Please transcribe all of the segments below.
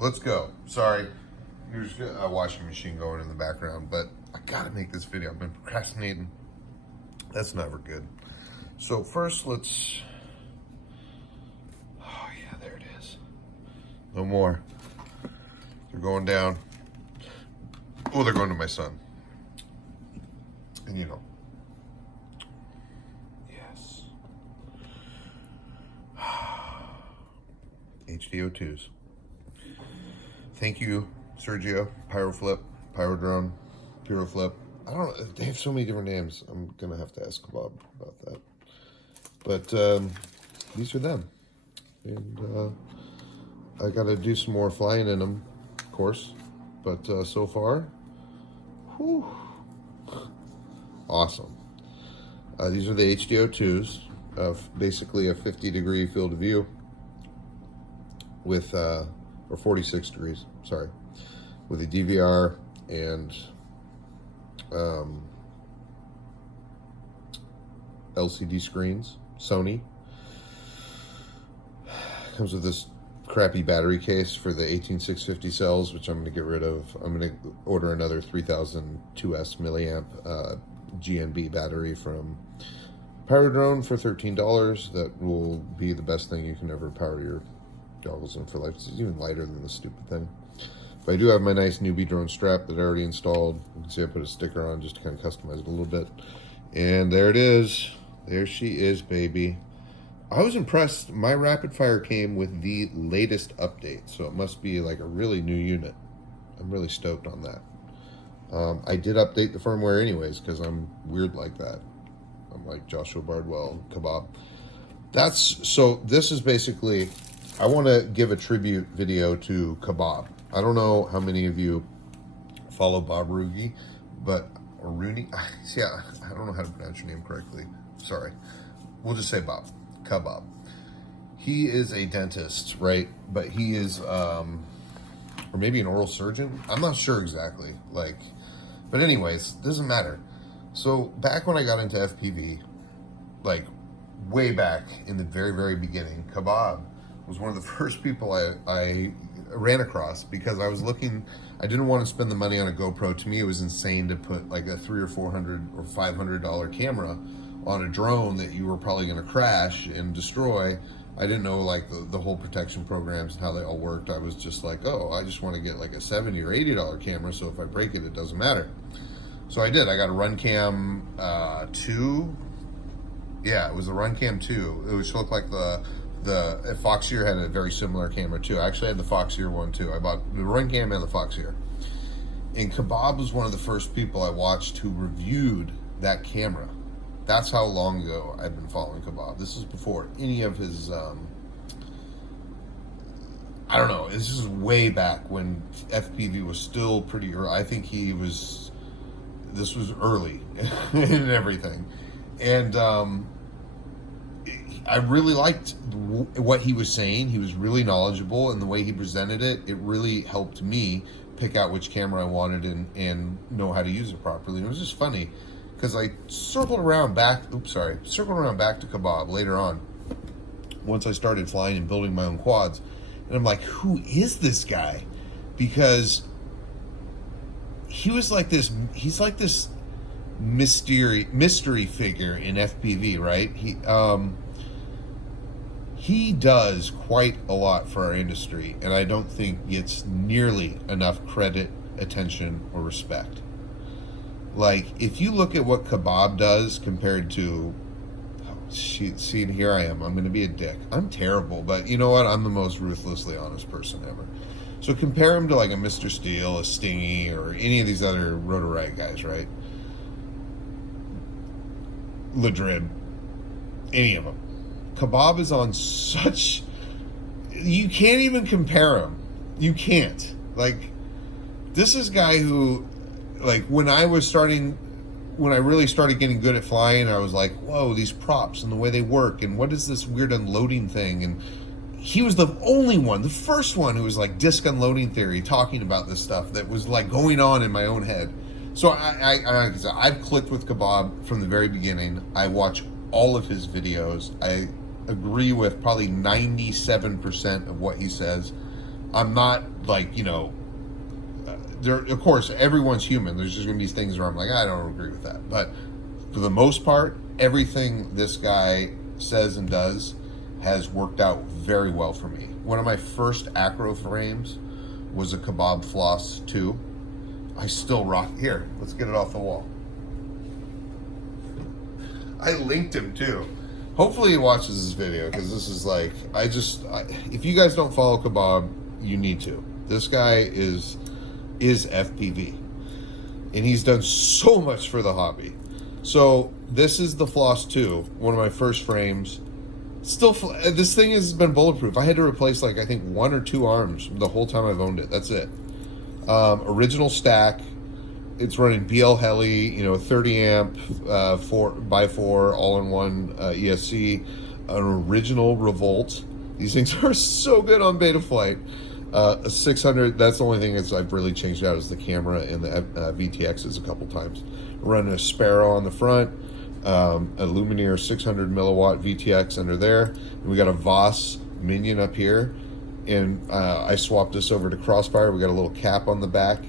let's go. Sorry, there's a washing machine going in the background, but I gotta make this video. I've been procrastinating. That's never good. So first, let's. Oh yeah, there it is. No more. They're going down. Oh, they're going to my son. And you know. Yes. HDO2s. Thank you, Sergio. Pyroflip, Pyrodrone, Pyroflip. I don't know. They have so many different names. I'm going to have to ask Kabab about that. But these are them. And I got to do some more flying in them, of course. But so far, whew, awesome. These are the HDO2s of basically a 50-degree field of view with, or 46 degrees, sorry, with a DVR and LCD screens. Sony. Comes with this crappy battery case for the 18650 cells, which I'm going to get rid of. I'm going to order another 3002S milliamp GNB battery from Pyrodrone for $13. That will be the best thing you can ever power your goggles in for life. It's even lighter than the stupid thing. But I do have my nice newbie drone strap that I already installed. You can see I put a sticker on just to kind of customize it a little bit. And there it is. There she is, baby. I was impressed. My rapid fire came with the latest update, so it must be like a really new unit. I'm really stoked on that. I did update the firmware anyways because I'm weird like that. I'm like Joshua Bardwell, Kabab. So this is basically, I want to give a tribute video to Kabab. I don't know how many of you follow Bob Rugi, or Rooney. See, I don't know how to pronounce your name correctly. Sorry. We'll just say Bob. Kabab. He is a dentist, right? But he is, or maybe an oral surgeon. I'm not sure exactly. But anyways, doesn't matter. So back when I got into FPV, like way back in the very, very beginning, Kabab was one of the first people I ran across because I was looking. I didn't want to spend the money on a GoPro. To me, it was insane to put like a $300 or $400 or $500 camera on a drone that you were probably going to crash and destroy. I didn't know like the whole protection programs and how they all worked. I was just like, oh, I just want to get like a $70 or $80 camera, so if I break it, it doesn't matter. So I did. I got a Runcam 2. Yeah, it was a Runcam 2. It was looked like the Foxeer had a very similar camera too. I actually had the Foxeer one too. I bought the Runcam and the Foxeer. And Kabab was one of the first people I watched who reviewed that camera. That's how long ago I've been following Kabab. This is before any of his, I don't know, this is way back when FPV was still pretty early. I think this was early and everything. And I really liked what he was saying. He was really knowledgeable, and the way he presented it, it really helped me pick out which camera I wanted and know how to use it properly. And it was just funny. Because I circled around back to Kabab later on, once I started flying and building my own quads. And I'm like, who is this guy? Because he's like this mystery figure in FPV, right? He does quite a lot for our industry, and I don't think gets nearly enough credit, attention, or respect. Like, if you look at what Kabab does compared to, see, here I am. I'm going to be a dick. I'm terrible, but you know what? I'm the most ruthlessly honest person ever. So compare him to like a Mr. Steele, a Stingy, or any of these other Rotorite guys, right? Ladrib, any of them. Kabab is on such, you can't even compare him. You can't. Like, this is a guy who, like, when I really started getting good at flying, I was like, whoa, these props and the way they work, and what is this weird unloading thing? And he was the only one, the first one who was like disc unloading theory, talking about this stuff that was like going on in my own head. So I've clicked with Kabab from the very beginning. I watch all of his videos. I agree with probably 97% of what he says. I'm not like, you know, there, of course, everyone's human. There's just going to be things where I'm like, I don't agree with that. But for the most part, everything this guy says and does has worked out very well for me. One of my first acro frames was a Kabab Floss 2. I still rock. Here, let's get it off the wall. I linked him too. Hopefully he watches this video, because this is like, if you guys don't follow Kabab, you need to. This guy is FPV, and he's done so much for the hobby. So this is the Floss 2, one of my first frames. Still, this thing has been bulletproof. I had to replace like, I think 1 or 2 arms the whole time I've owned it. That's it. Original stack. It's running BL Heli, you know, 30 amp, 4x4 all-in-one ESC, an original Revolt. These things are so good on Betaflight. A 600. That's the only thing that's I've really changed out is the camera and the VTXs a couple times. Running a Sparrow on the front, a Lumineer 600 milliwatt VTX under there, and we got a Voss Minion up here, and I swapped this over to Crossfire. We got a little cap on the back.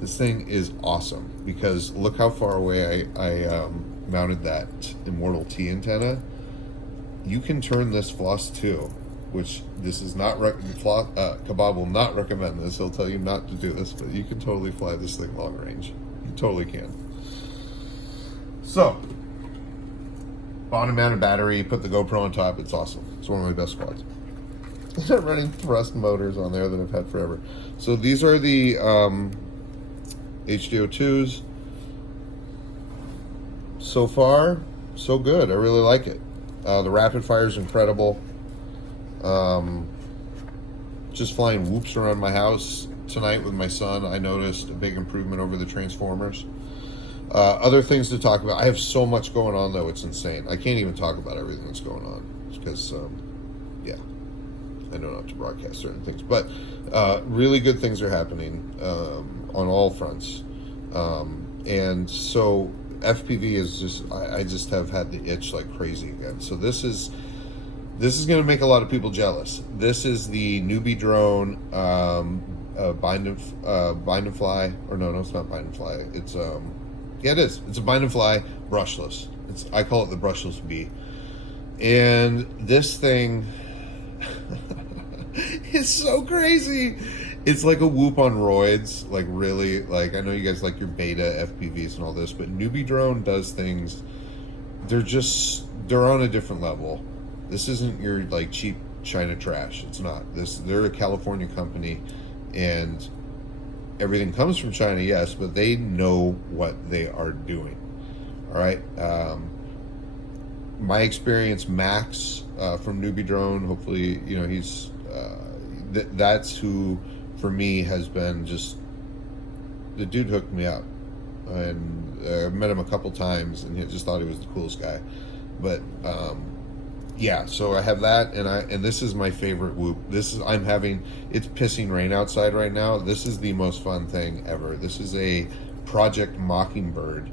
This thing is awesome, because look how far away I mounted that Immortal T antenna. You can turn this Floss 2, which this is not Kabab will not recommend this. He'll tell you not to do this, but you can totally fly this thing long range. You totally can. So, bottom mounted battery, put the GoPro on top. It's awesome. It's one of my best quads. I'm running thrust motors on there that I've had forever. So these are the HD02s. So far, so good. I really like it. The rapid fire is incredible. Just flying whoops around my house tonight with my son, I noticed a big improvement over the Transformers. Other things to talk about. I have so much going on, though. It's insane. I can't even talk about everything that's going on because, yeah, I know not to broadcast certain things. But really good things are happening on all fronts. And so FPV is just, I just have had the itch like crazy again. So this is going to make a lot of people jealous. This is the newbie drone, bind and fly, or no, it's not bind and fly. It's yeah, it is. It's a bind and fly brushless. I call it the brushless bee. And this thing is so crazy. It's like a whoop on roids. Like really, like I know you guys like your beta FPVs and all this, but newbie drone does things. They're on a different level. This isn't your like cheap China trash. It's not. They're a California company, and everything comes from China, yes, but they know what they are doing. All right. My experience, Max from Newbie Drone. Hopefully, you know he's. That's who, for me, has been just. The dude hooked me up, and I met him a couple times, and he just thought he was the coolest guy. But yeah, so I have that, and this is my favorite whoop. It's pissing rain outside right now. This is the most fun thing ever. This is a Project Mockingbird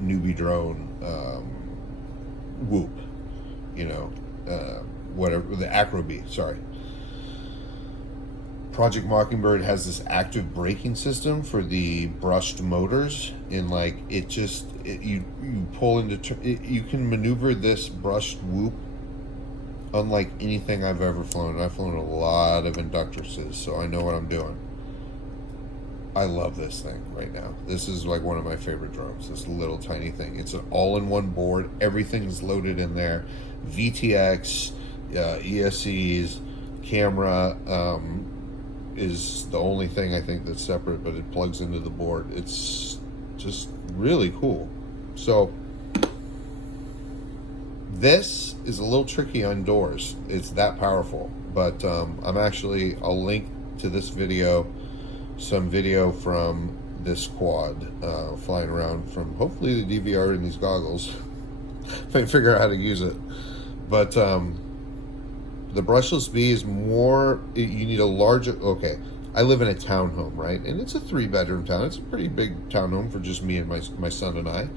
newbie drone whoop. You know, whatever the Acrobee. Sorry. Project Mockingbird has this active braking system for the brushed motors, and like you pull into you can maneuver this brushed whoop unlike anything I've ever flown. I've flown a lot of inductresses, so I know what I'm doing. I love this thing right now. This is like one of my favorite drones. This little tiny thing. It's an all-in-one board. Everything's loaded in there. VTX, ESCs, camera. Is the only thing I think that's separate, but it plugs into the board. It's just really cool. So this is a little tricky on doors. It's that powerful, but I'll link to this video, some video from this quad flying around from hopefully the DVR in these goggles. If I can figure out how to use it. But the brushless bee is more, you need a larger, okay, I live in a townhome, right? And it's a 3-bedroom town. It's a pretty big townhome for just me and my son and I.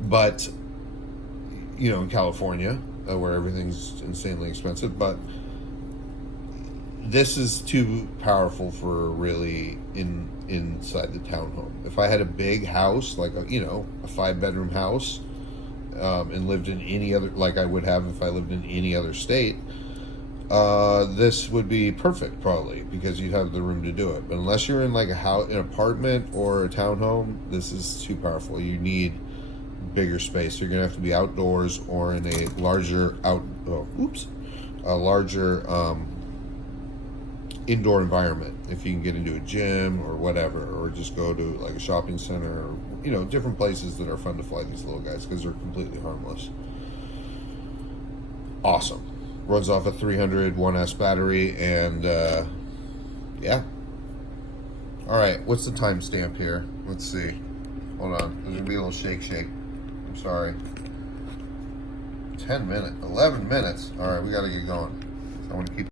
But, you know, in California, where everything's insanely expensive, but this is too powerful for really inside the townhome. If I had a big house, like a 5-bedroom house, and lived in any other, like I would have if I lived in any other state, this would be perfect probably because you'd have the room to do it. But unless you're in like an apartment or a townhome, this is too powerful. You need bigger space. You're gonna have to be outdoors or in a larger indoor environment if you can get into a gym or whatever, or just go to like a shopping center or different places that are fun to fly these little guys because they're completely harmless. Awesome. Runs off a 300 1S battery, and yeah. All right, what's the timestamp here? Let's see. Hold on, there's gonna be a little shake. I'm sorry. 10 minutes, 11 minutes. All right, we gotta get going. I want to keep